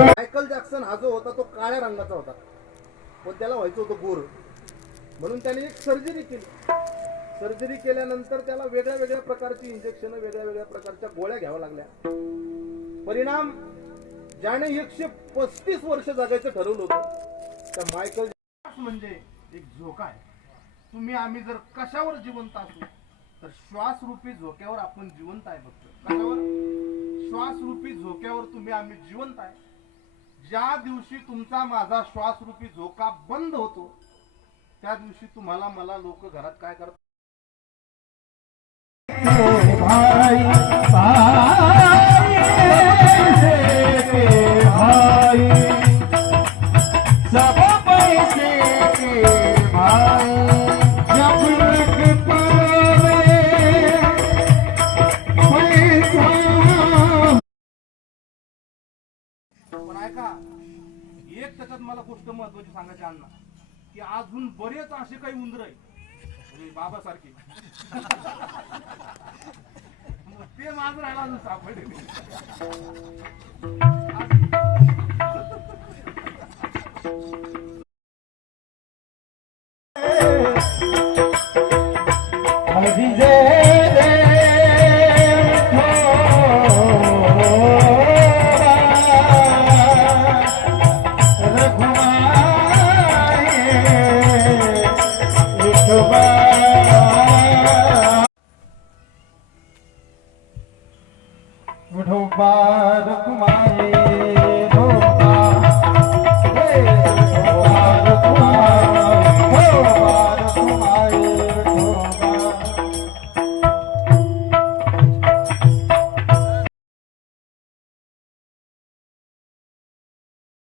Michael Jackson हा जो होता तो काळ्या रंगाचा होता, पण त्याला व्हायचं होतं गोर, म्हणून त्याने एक सर्जरी केली. सर्जरी केल्यानंतर त्याला वेगळ्या वेगळ्या प्रकारची इंजेक्शन, वेगळ्या वेगळ्या प्रकारच्या गोळ्या घ्याव्या लागल्या. परिणाम, ज्याने 135 वर्ष जगायचं ठरवलं होतं त्या मायकल म्हणजे एक झोका आहे. तुम्ही आम्ही जर कशावर जिवंत असू तर श्वास रूपी झोक्यावर आपण जिवंत आहे. फक्त कशावर? श्वास रूपी झोक्यावर तुम्ही आम्ही जिवंत आहे. ज्या दिवशी तुमचा माझा श्वास रूपी झोका बंद होतो त्या दिवशी तुम्हाला मला लोक घरात काय करतात? पण ऐका, एक त्याच्यात मला गोष्ट महत्वाची सांगायची अण्णा, की अजून बरेच असे काही उंदर आहे बाबासारखे ते माझं राहिला अजून सापडले.